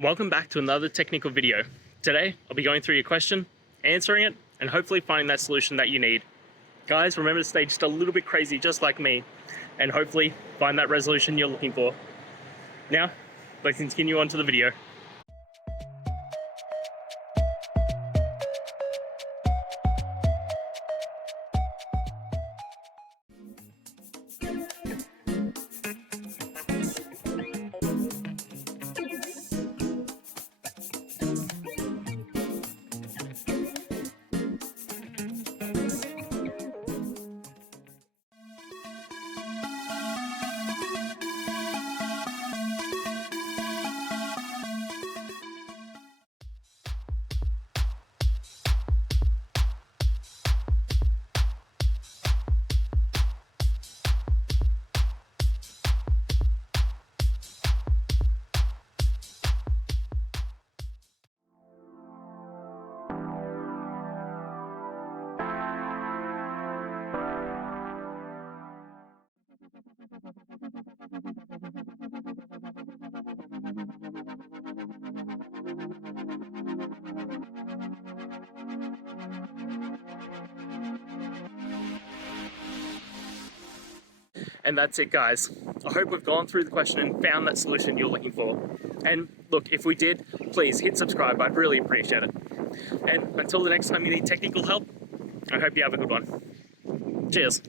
Welcome back to another technical video. Today, I'll be going through your question, answering it, and hopefully finding that solution that you need. Guys, remember to stay just a little bit crazy, just like me, and hopefully find that resolution you're looking for. Now, let's continue on to the video. And that's it, guys. I hope we've gone through the question and found that solution you're looking for. And look, if we did, please hit subscribe. I'd really appreciate it. And until the next time you need technical help, I hope you have a good one. Cheers.